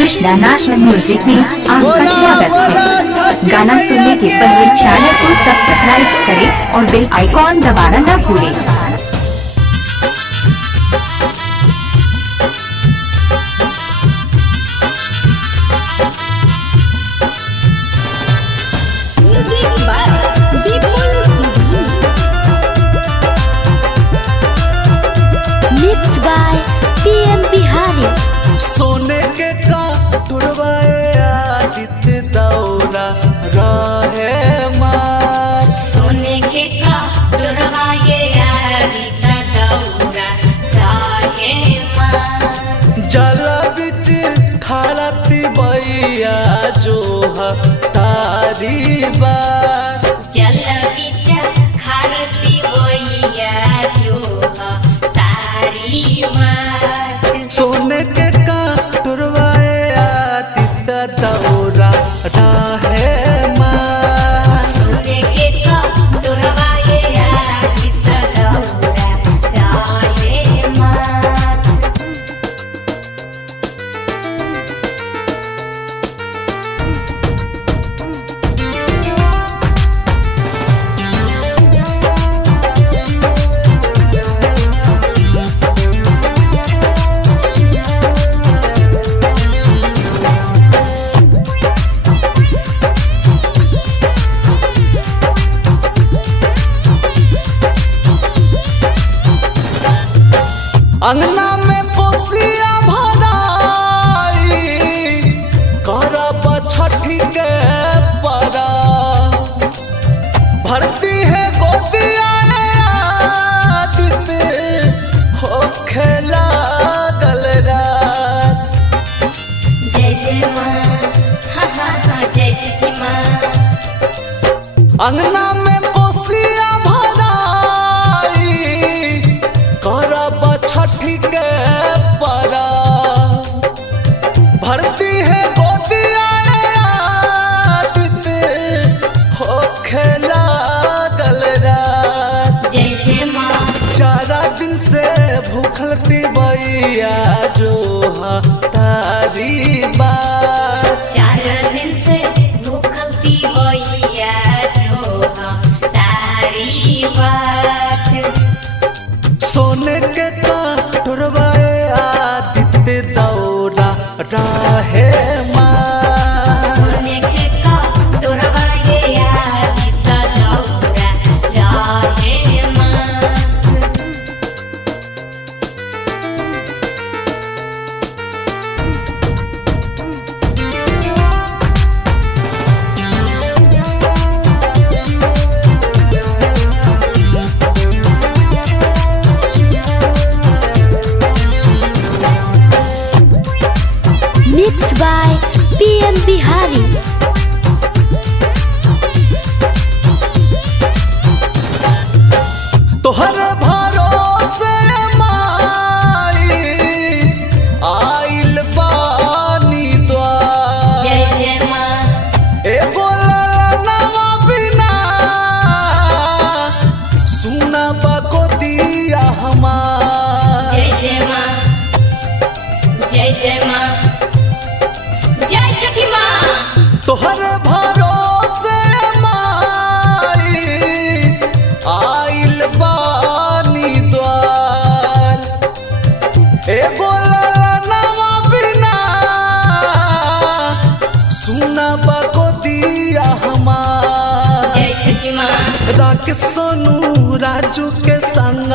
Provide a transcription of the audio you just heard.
Krishna national music में आपका स्वागत है। गाना सुनने के पहले चैनल को सब्सक्राइब करें और बेल आइकॉन दबाना न भूलें। Mix by PM Bihari. सोने के टुरवाए आदित्य दौरा रहे मार। सोने के टुरवाए आदित्य दौरा रहे मार। जल बिच खड़ती बैया जो तारी बार। जल बिच खड़ती बैया जो तारी बार। सोने के टुरवाए आदित्य दौरा रहे मार। सोने के टुरवाए आदित्य दौरा रहे मार। अंगना में पोसिया भराई करब छठी के परा। भरती है गोदिया आदित्य हो खेला गल रात। जय जय माँ, हा हा हा, जय छठी माँ। अंगना में पोसिया भराई करब छठी के परा। भरती है गोदिया आदित्य हो खेला गल रात। जय जय माँ। 4 दिन से भूखल थी बैया जो तारी बार। 4 दिन से भूखल थी बैया जो तारी बात। सोने के टुरवाए आदित्य दौरा रहे मार। सोने के टुरवाए आदित्य दौरा रहे मार। Mix by PM Bihari. तोहर भरोसे माई आइल बानी द्वार। जय जय माँ। एगो ललनवा बिना सुना बको दिया हमार। जय जय माँ। जय जय माँ। जय छठी माँ। तोहर भरोसे माई आइल बानी द्वार। एगो ललनवा बिना सुना बको दिया हमार। जय छठी माँ। राकेश सोनू राजू के संग